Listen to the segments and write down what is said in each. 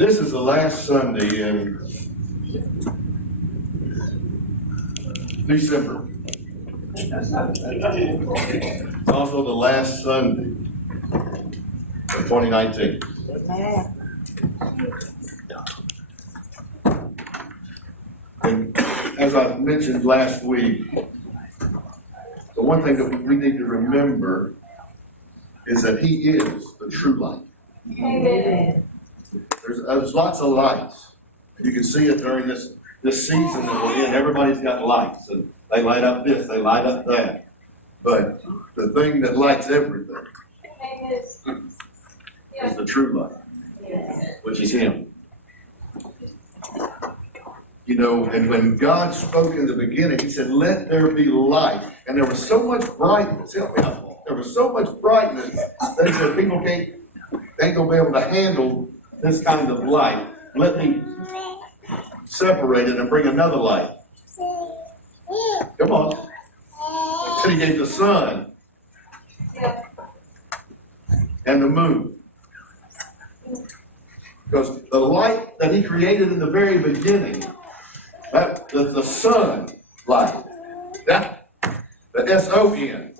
This is the last Sunday in December. It's also the last Sunday of 2019. And as I mentioned last week, the one thing that we need to remember is that He is the true light. Amen. There's lots of lights. You can see it during this season that we're in. Everybody's got lights, and they light up this, they light up that. But the thing that lights everything is the true light, which is Him. You know, and when God spoke in the beginning, He said, "Let there be light." And there was so much brightness. Help me out. There was so much brightness that He said, people ain't gonna be able to handle this kind of light. Let me separate it and bring another light. Come on. Then He gave the sun and the moon. Because the light that He created in the very beginning, the sun light, the S-O-N.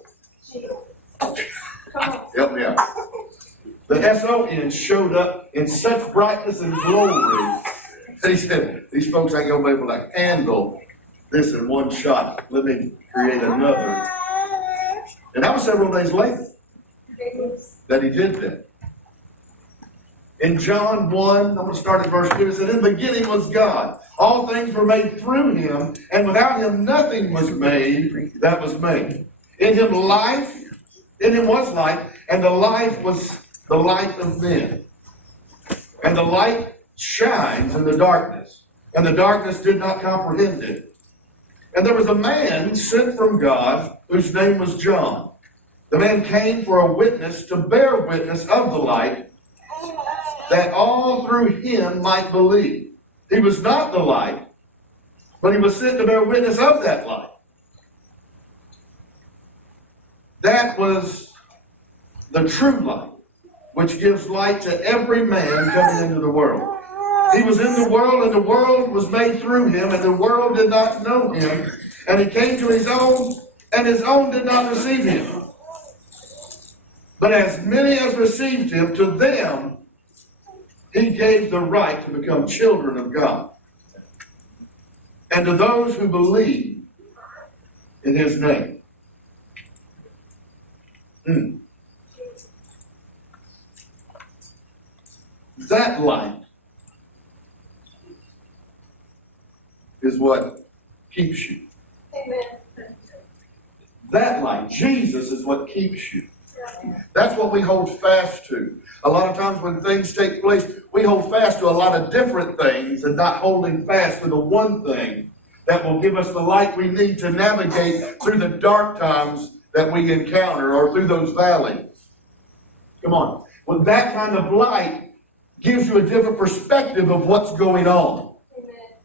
Help me out. The S-O-N showed up in such brightness and glory. He said, these folks ain't going to be able to handle this in one shot. Let me create another. And that was several days later that He did that. In John 1, I'm going to start at verse 2. It said, "In the beginning was God. All things were made through Him, and without Him nothing was made that was made. In Him was life, and the life was the light of men. And the light shines in the darkness, and the darkness did not comprehend it. And there was a man sent from God, whose name was John. The man came for a witness, to bear witness of the light, that all through him might believe. He was not the light, but he was sent to bear witness of that light." That was the true light, which gives light to every man coming into the world. He was in the world, and the world was made through Him, and the world did not know Him. And He came to His own, and His own did not receive Him. But as many as received Him, to them He gave the right to become children of God, and to those who believe in His name. That light is what keeps you. Amen. That light, Jesus, is what keeps you. That's what we hold fast to. A lot of times when things take place, we hold fast to a lot of different things and not holding fast to the one thing that will give us the light we need to navigate through the dark times that we encounter, or through those valleys. Come on. Well, that kind of light gives you a different perspective of what's going on. Amen.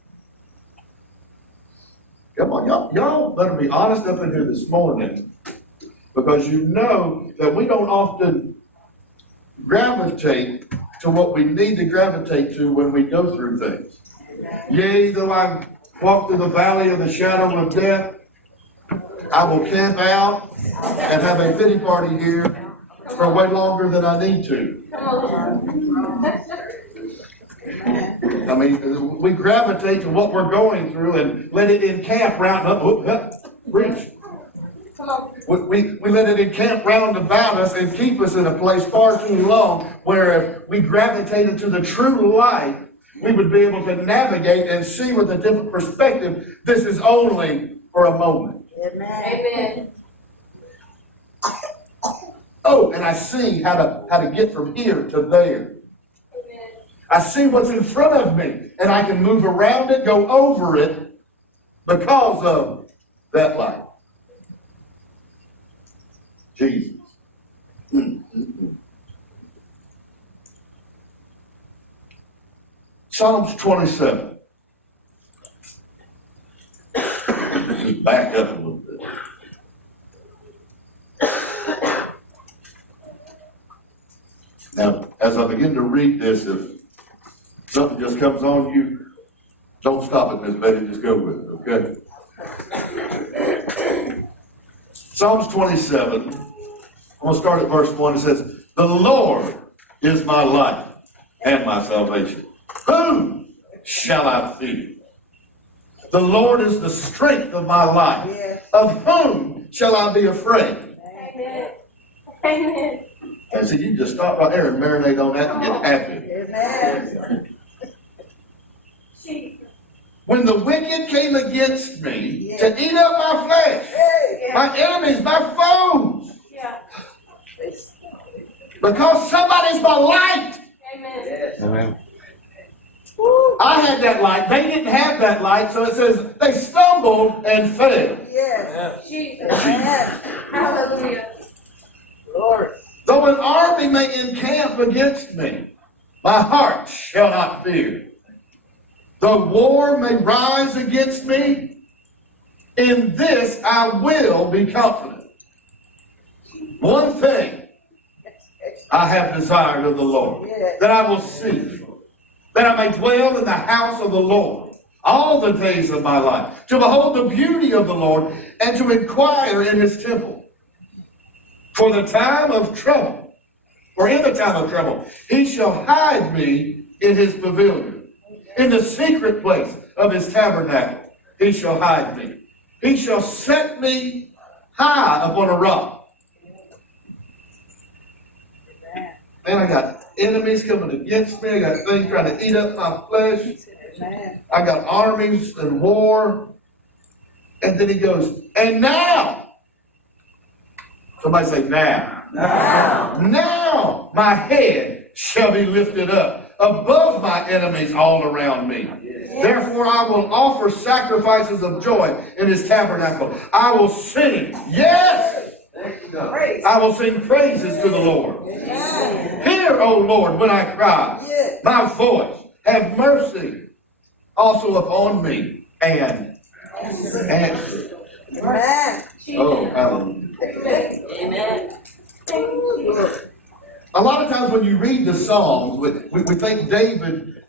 Come on, y'all better be honest up in here this morning, because you know that we don't often gravitate to what we need to gravitate to when we go through things. Yea, though I walk through the valley of the shadow of death, I will camp out and have a pity party here for way longer than I need to. I mean, we gravitate to what we're going through and let it encamp round up. Reach. We let it encamp round about us and keep us in a place far too long, where if we gravitated to the true light, we would be able to navigate and see with a different perspective. This is only for a moment. Amen. Oh, and I see how to get from here to there. Amen. I see what's in front of me, and I can move around it, go over it, because of that light. Jesus. Psalms 27. Just back up a little bit. Now, as I begin to read this, if something just comes on you, don't stop it, Miss Betty, just go with it, okay? Psalms 27, I'm going to start at verse 1. It says, the Lord is my life and my salvation. Whom shall I fear? The Lord is the strength of my life. Yes. Of whom shall I be afraid? Amen. Amen. And so you just stop right there and marinate on that and get happy. Amen. When the wicked came against me to eat up my flesh, my enemies, my foes, because somebody's my light. Amen. I had that light. They didn't have that light, so it says they stumbled and fell. Yes. Jesus. Hallelujah. Lord. Though an army may encamp against me, my heart shall not fear. Though war may rise against me, in this I will be confident. One thing I have desired of the Lord, that I will seek, that I may dwell in the house of the Lord all the days of my life, to behold the beauty of the Lord and to inquire in his temple. For the time of trouble, or in the time of trouble, he shall hide me in his pavilion. In the secret place of his tabernacle, he shall hide me. He shall set me high upon a rock. Man, I got enemies coming against me. I got things trying to eat up my flesh. I got armies and war. And then he goes, and now. Somebody say now. Now my head shall be lifted up above my enemies all around me. Therefore I will offer sacrifices of joy in his tabernacle. I will sing. Yes. I will sing praises to the Lord. Hear, O Lord, when I cry, my voice. Have mercy also upon me and answer. Oh, hallelujah. Amen. A lot of times when you read the Psalms, we think David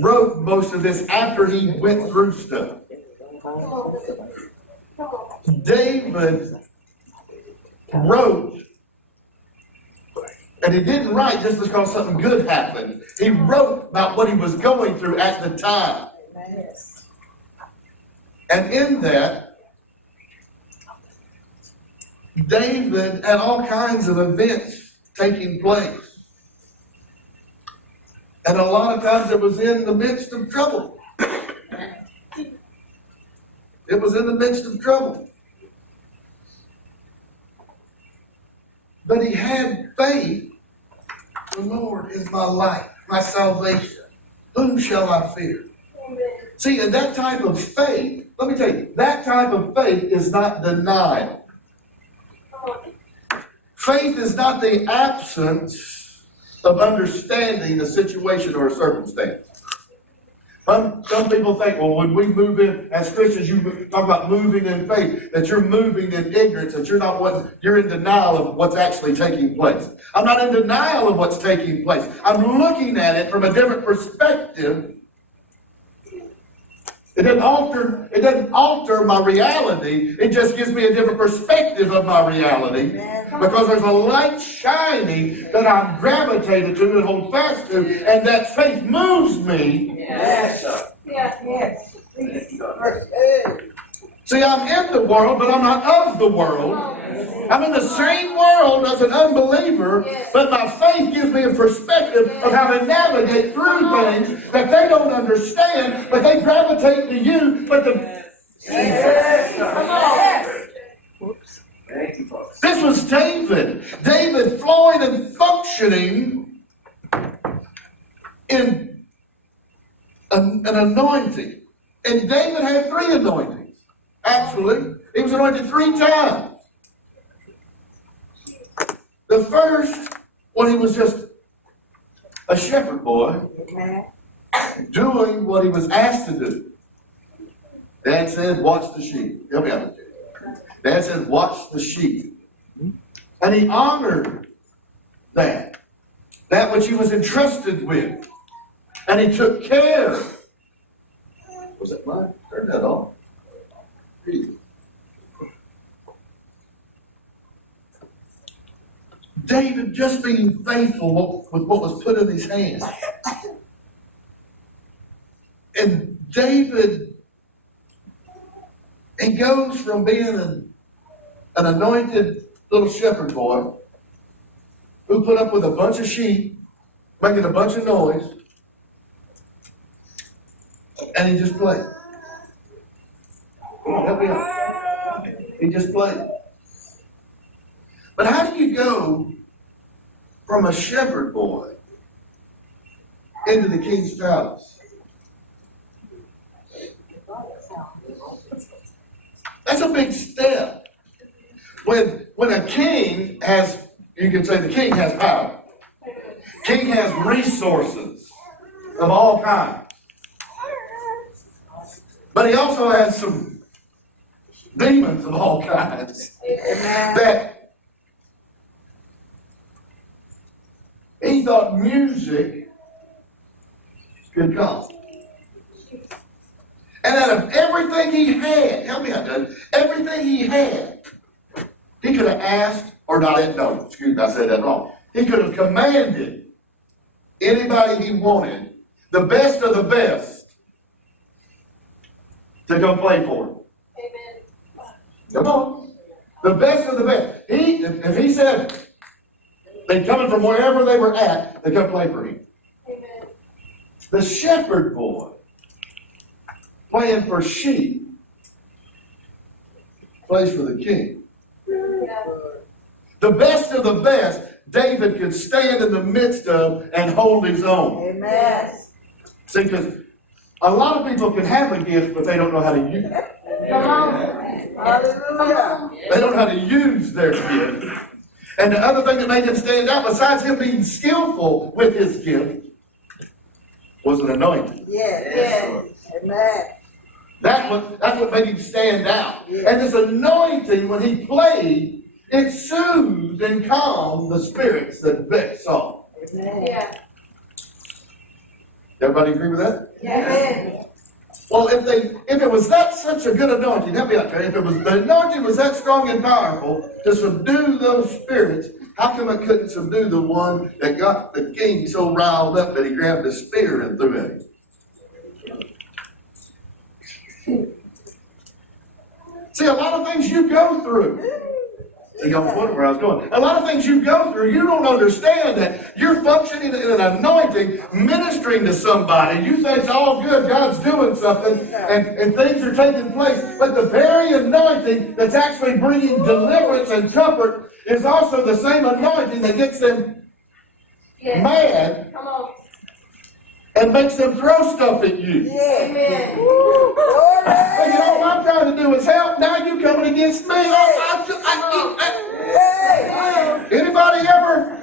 wrote most of this after he went through stuff. David wrote, and he didn't write just because something good happened. He wrote about what he was going through at the time. And in that, David had all kinds of events taking place. And a lot of times it was in the midst of trouble. It was in the midst of trouble. But he had faith. The Lord is my life, my salvation. Whom shall I fear? Amen. See, and that type of faith, let me tell you, that type of faith is not denial. Faith is not the absence of understanding a situation or a circumstance. Some people think, well, when we move in as Christians, you talk about moving in faith, that you're moving in ignorance, that you're in denial of what's actually taking place. I'm not in denial of what's taking place. I'm looking at it from a different perspective. It doesn't alter my reality. It just gives me a different perspective of my reality. Because there's a light shining that I'm gravitated to and hold fast to, and that faith moves me. Yes. See, I'm in the world, but I'm not of the world. I'm in the same world as an unbeliever, but my faith gives me a perspective of how to navigate through things that they don't understand, but they gravitate to you. But this was David. David flowing and functioning in an anointing. And David had 3 anointings. Actually, he was anointed 3 times. The first, when he was just a shepherd boy, doing what he was asked to do. Dad said, watch the sheep. Help me out. Dad said, watch the sheep. And he honored that which he was entrusted with. And he took care. Was it mine? Turn that on. David just being faithful with what was put in his hands. And David, he goes from being an anointed little shepherd boy who put up with a bunch of sheep, making a bunch of noise, and he just played. Come on, help me out. He just played. But how do you go from a shepherd boy into the king's palace? That's a big step. When a king has, you can say the king has power. King has resources of all kinds. But he also has some demons of all kinds that he thought music could come. And out of everything he had, help me out, Doug, everything he had, he could have asked, or not, no, excuse me, I said that wrong. He could have commanded anybody he wanted, the best of the best, to come play for him. Amen. Come on. The best of the best. If he said they're coming from wherever they were at, they come play for him. Amen. The shepherd boy playing for sheep plays for the king. Yeah. The best of the best, David could stand in the midst of and hold his own. Amen. See, because a lot of people can have a gift, but they don't know how to use it. Come on. Hallelujah. They don't know how to use their gift. And the other thing that made him stand out, besides him being skillful with his gift, was an anointing. Yes. Amen. That's what made him stand out. Yeah. And this anointing, when he played, it soothed and calmed the spirits that Beck saw. Amen. Yeah. Everybody agree with that? Yeah. Well, if it was that such a good anointing, help me out there. If the anointing was that strong and powerful to subdue those spirits, how come it couldn't subdue the one that got the king so riled up that he grabbed a spear and threw at him? See, a lot of things you go through. See, I'm wondering where I was going. A lot of things you go through, you don't understand that you're functioning in an anointing, ministering to somebody. You think it's all good, God's doing something, and things are taking place. But the very anointing that's actually bringing deliverance and comfort is also the same anointing that gets them mad. Come on. And makes them throw stuff at you. Yeah. Amen. Well, you know what I'm trying to do is help. Now you coming against me. Anybody ever?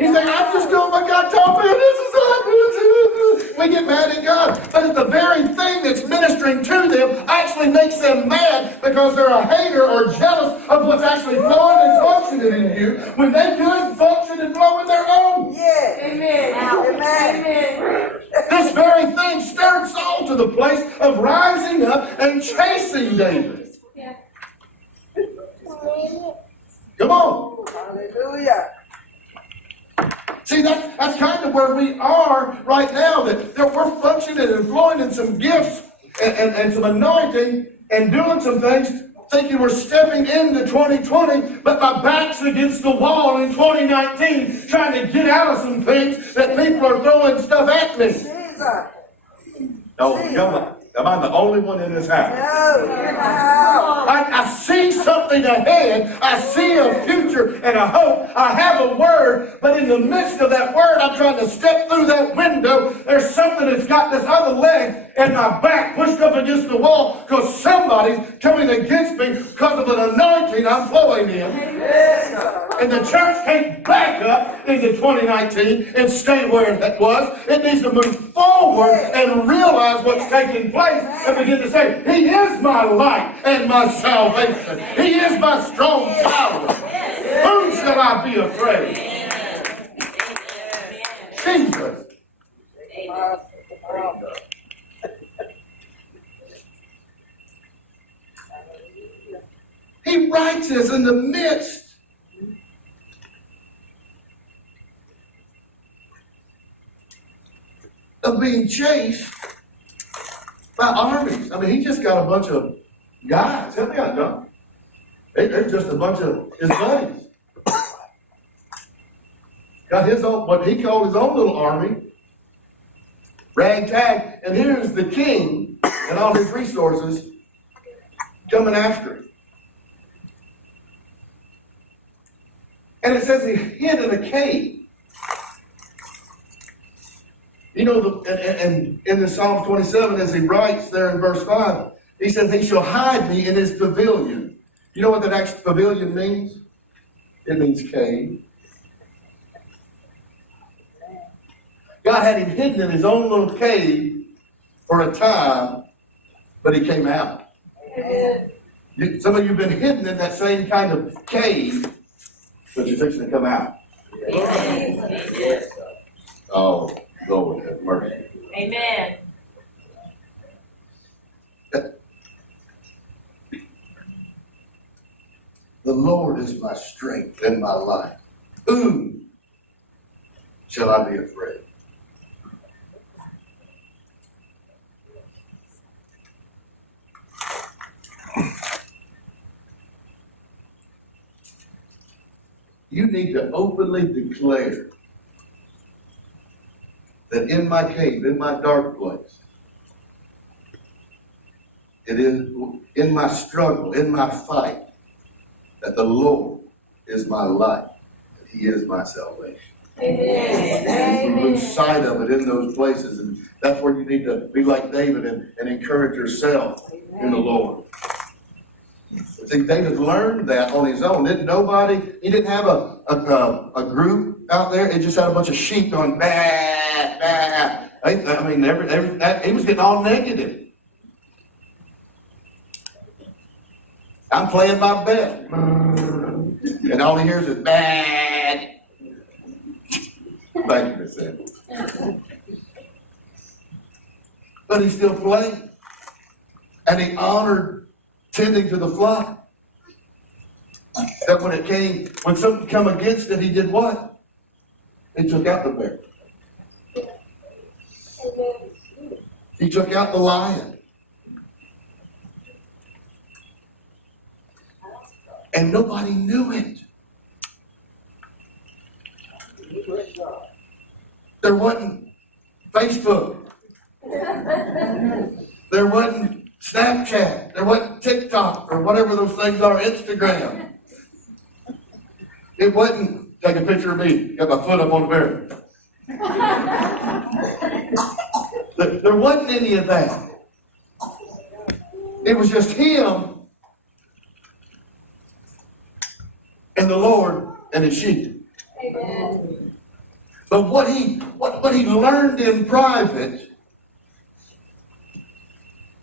You think I'm just doing what God told me? This is all good. We get mad at God, but it's the very thing that's ministering to them actually makes them mad because they're a hater or jealous of what's actually flowing and functioning in you when they could function and flow in their own. Yeah. Amen. Amen. This very thing stirred Saul to the place of rising up and chasing David. Yeah. Come on. Hallelujah. See, that's kind of where we are right now, that we're functioning and flowing in some gifts and some anointing and doing some things, thinking we're stepping into 2020, but my back's against the wall in 2019, trying to get out of some things that people are throwing stuff at me. No, come on. Am I the only one in this house? No. I see something ahead. I see a future and a hope. I have a word, but in the midst of that word, I'm trying to step through that window. There's something that's got this other leg and my back pushed up against the wall because somebody's coming against me because of an anointing I'm flowing in. And the church can't back up into 2019 and stay where it was. It needs to move forward and realize what's taking place and begin to say, He is my light and my salvation. He is my strong tower. Whom shall I be afraid? Jesus. He writes us in the midst of being chased by armies. I mean, he just got a bunch of guys. Help me out, John. They're just a bunch of his buddies. Got his own, what he called his own little army. Ragtag. And here's the king and all his resources coming after him. And it says he hid in a cave. You know, and in the Psalm 27, as he writes there in verse 5, he says, he shall hide me in his pavilion. You know what that actual pavilion means? It means cave. God had him hidden in his own little cave for a time, but he came out. Some of you have been hidden in that same kind of cave, but you're fixing to come out. Amen. Oh, Lord have mercy. Amen. The Lord is my strength and my life. Whom shall I be afraid? You need to openly declare that in my cave, in my dark place, it is in my struggle, in my fight, that the Lord is my life, and he is my salvation. Amen. And you lose sight of it in those places, and that's where you need to be like David and encourage yourself in the Lord. See, David learned that on his own. He didn't have a group out there. It just had a bunch of sheep going, bah, bah. I mean, he was getting all negative. I'm playing my best. And all he hears is bad. Thank you, Miss Sandy. But he still played. And he honored tending to the flock. That when something come against it, he did what? He took out the bear. He took out the lion. And nobody knew it. There wasn't Facebook. There wasn't Snapchat. There wasn't TikTok or whatever those things are, Instagram. It wasn't take a picture of me, got my foot up on the bear. There wasn't any of that. It was just him and the Lord and his sheep. Amen. But what he learned in private,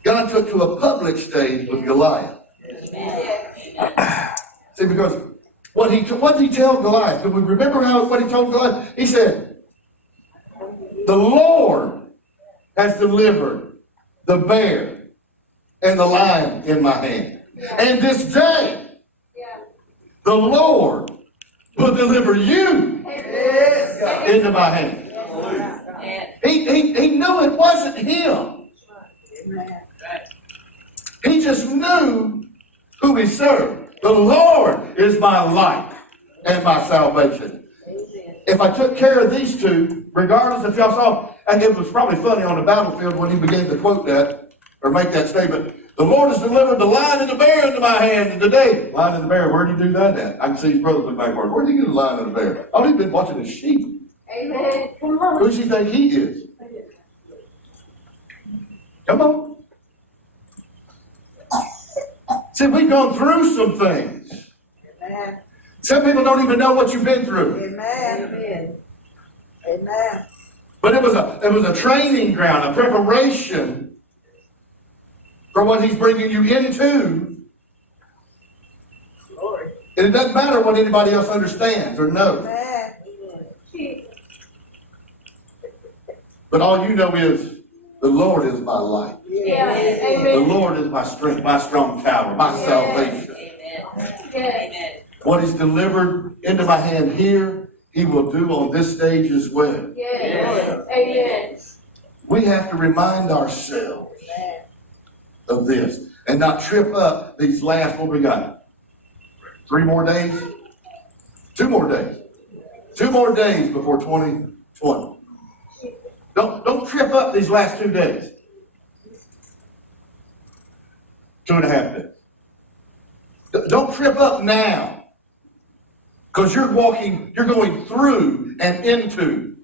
God took to a public stage with Goliath. Amen. See, because what did he tell Goliath? Do we remember what he told Goliath? He said, the Lord has delivered the bear and the lion in my hand. And this day, the Lord will deliver you into my hand. He knew it wasn't him. He just knew who he served. The Lord is my life and my salvation. If I took care of these two, regardless if y'all saw, and it was probably funny on the battlefield when he began to quote that or make that statement, the Lord has delivered the lion and the bear into my hand. And today, lion and the bear, where did he do that at? I can see his brothers look backward. Where did he get the lion and the bear? Oh, he's been watching his sheep. Amen. Come on. Who does he think he is? Come on. See, we've gone through some things. Amen. Some people don't even know what you've been through. Amen. Amen. But it was a training ground, a preparation for what he's bringing you into. Glory. And it doesn't matter what anybody else understands or knows. Amen. But all you know is the Lord is my light. Yeah. The Amen. Lord is my strength, my strong tower, my salvation. Yes. What He's delivered into my hand here, He will do on this stage as well. Yes. Amen. We have to remind ourselves of this and not trip up these last, what we got? 3 more days? 2 more days. 2 more days before 2020. Don't trip up these last 2 days. 2.5 days. Don't trip up now. Because you're going through and into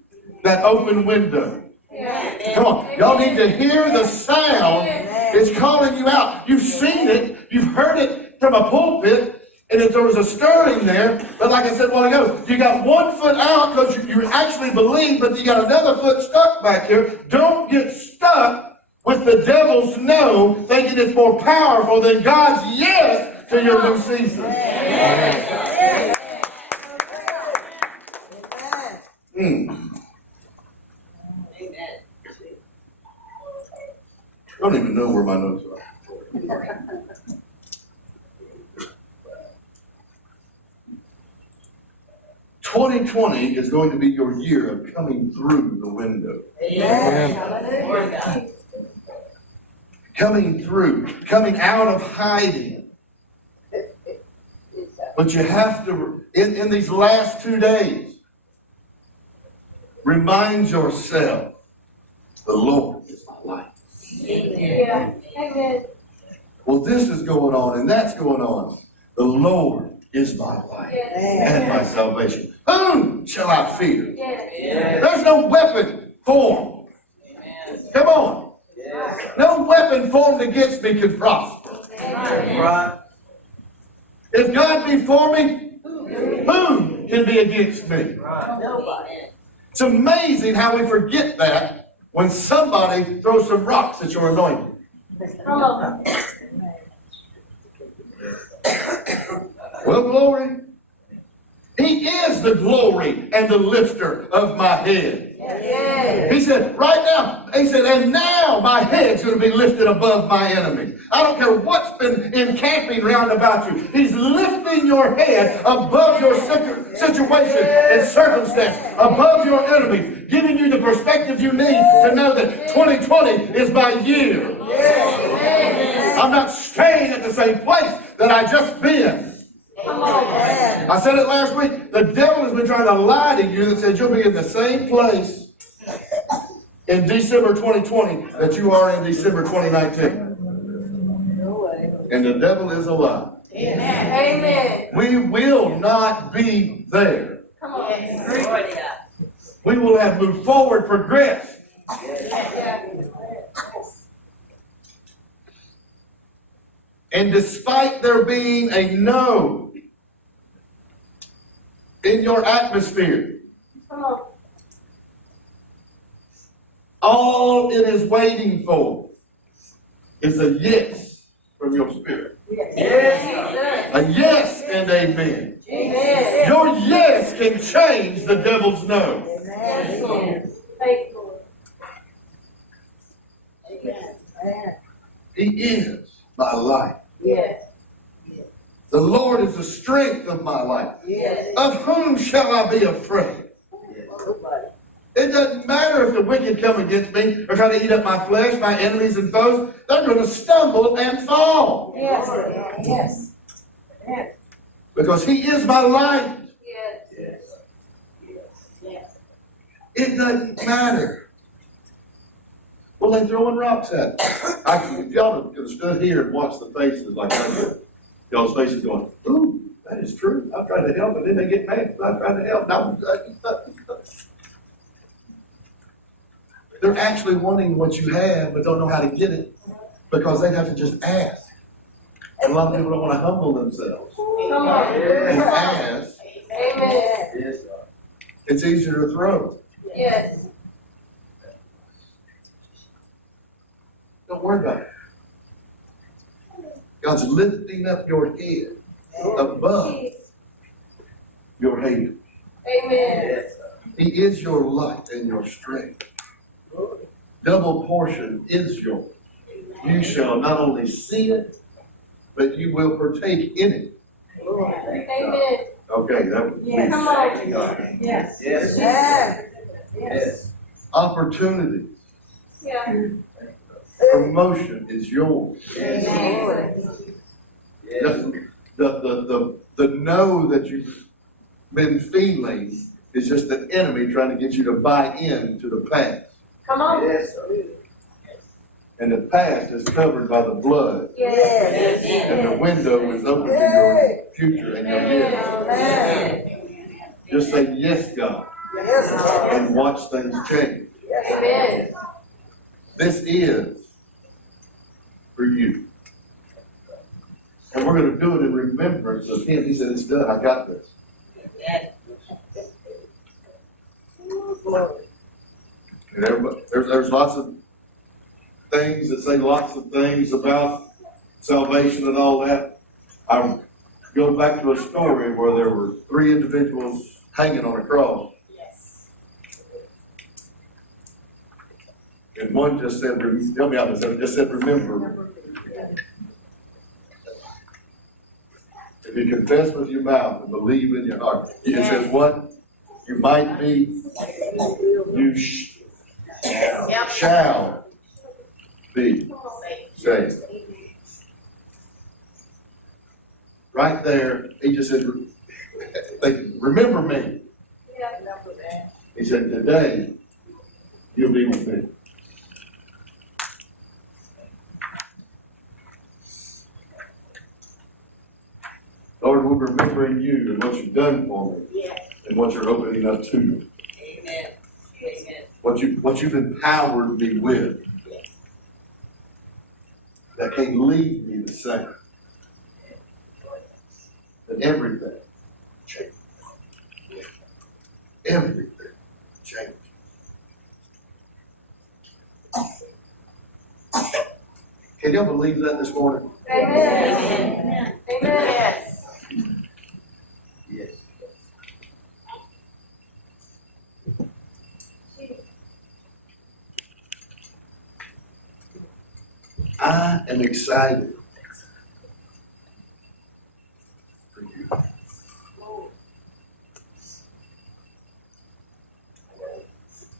that open window. Yeah. Come on. Y'all need to hear the sound. It's calling you out. You've seen it. You've heard it from a pulpit. And if there was a stirring there, but like I said a while ago, you got 1 foot out because you actually believe, but you got another foot stuck back here. Don't get stuck with the devil's no, thinking it's more powerful than God's yes to your new season. I don't even know where my notes are. "2020 is going to be your year of coming through the window." Coming through, coming out of hiding. But you have to, in these last 2 days, remind yourself, the Lord is my light. Yeah. Amen. Well, this is going on and that's going on. The Lord is my light and my salvation. Whom shall I fear? Yes. There's no weapon formed. Come on. No weapon formed against me can prosper. Right. If God be for me, who can be against me? Nobody. It's amazing how we forget that when somebody throws some rocks at your anointing. Come on. Well, glory. He is the glory and the lifter of my head. Yes. He said, right now, he said, and now my head's going to be lifted above my enemies. I don't care what's been encamping round about you. He's lifting your head above your situation and circumstance, above your enemies, giving you the perspective you need to know that 2020 is my year. I'm not staying at the same place that I just been. Come on. I said it last week. The devil has been trying to lie to you that said you'll be in the same place in December 2020 that you are in December 2019. And the devil is a lie. Amen. We will not be there. Come on. We will have moved forward, progressed. Yeah. And despite there being a no in your atmosphere, Come on. all it is waiting for is a yes from your spirit. Yes. A yes and amen. Amen. Your yes can change the devil's no. Yes, Lord. Thank you, Lord. He is my life. Yes. The Lord is the strength of my life. Yes. Of whom shall I be afraid? It doesn't matter if the wicked come against me or try to eat up my flesh, my enemies and foes. They're going to stumble and fall. Yes. Yes. Yes. Because He is my light. Yes. Yes. It doesn't matter. Well, they're throwing rocks at me. If y'all could have stood here and watched the faces like I did, y'all's faces going, ooh, that is true. I tried to help, and then they get mad because I tried to help. They're actually wanting what you have, but don't know how to get it because they have to just ask. A lot of people don't want to humble themselves Come on. and ask. Amen. It's easier to throw. Yes. Don't worry about it. God's lifting up your head above your haters. Amen. He is your light and your strength. double portion is yours. You shall not only see it, but you will partake in it. Amen. Okay, that would be Come on. Yes. Yes. Yes. Yes. opportunities. Yeah. Promotion is yours. Amen. Yes. The no that you've been feeling is just the enemy trying to get you to buy into the past. Come on. Yes. And the past is covered by the blood. Yes. And the window is open to your future and your yes. Amen. Just say, yes, God, Yes. and watch things change. Amen. This is for you. And we're going to do it in remembrance of him. He said, it's done. I got this. And everybody, there's lots of things that say lots of things about salvation and all that. I go back to a story where there were 3 individuals hanging on a cross. And one just said, help me out with that, just said, remember. If you confess with your mouth and believe in your heart. It says what? You might be, you shall be saved. Right there, he just said, remember me. He said, today, you'll be with me. Lord, we're remembering you and what you've done for me. And what you're opening up to me. Amen. Amen. What you've empowered me with. That can leave me the same. That everything changes. Everything changes. Can y'all believe that this morning? Amen. Amen. Yes. Yes. I am excited for you.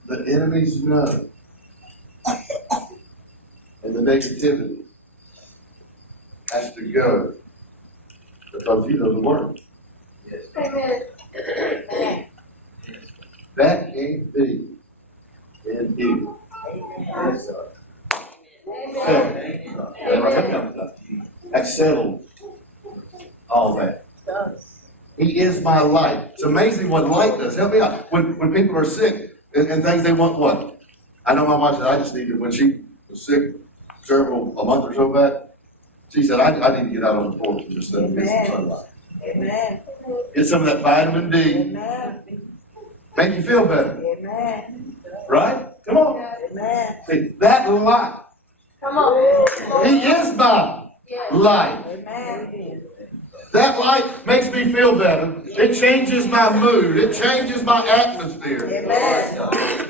The enemies know, and the negativity has to go because you know the word. Yes. Amen. That can't be in you. Yes, sir. Amen. That settles all that. He is my light. It's amazing what light does. Help me out. When people are sick and things, they want what? I know my wife said, I just needed, when she was sick a month or so back, she said, I need to get out on the porch and just get some sunlight. Amen. Get some of that vitamin D. Amen. Make you feel better. Amen. Right? Come on. Amen. See, that light. Come on. He is my Yes. light. Amen. That light makes me feel better. It changes my mood. It changes my atmosphere. Amen.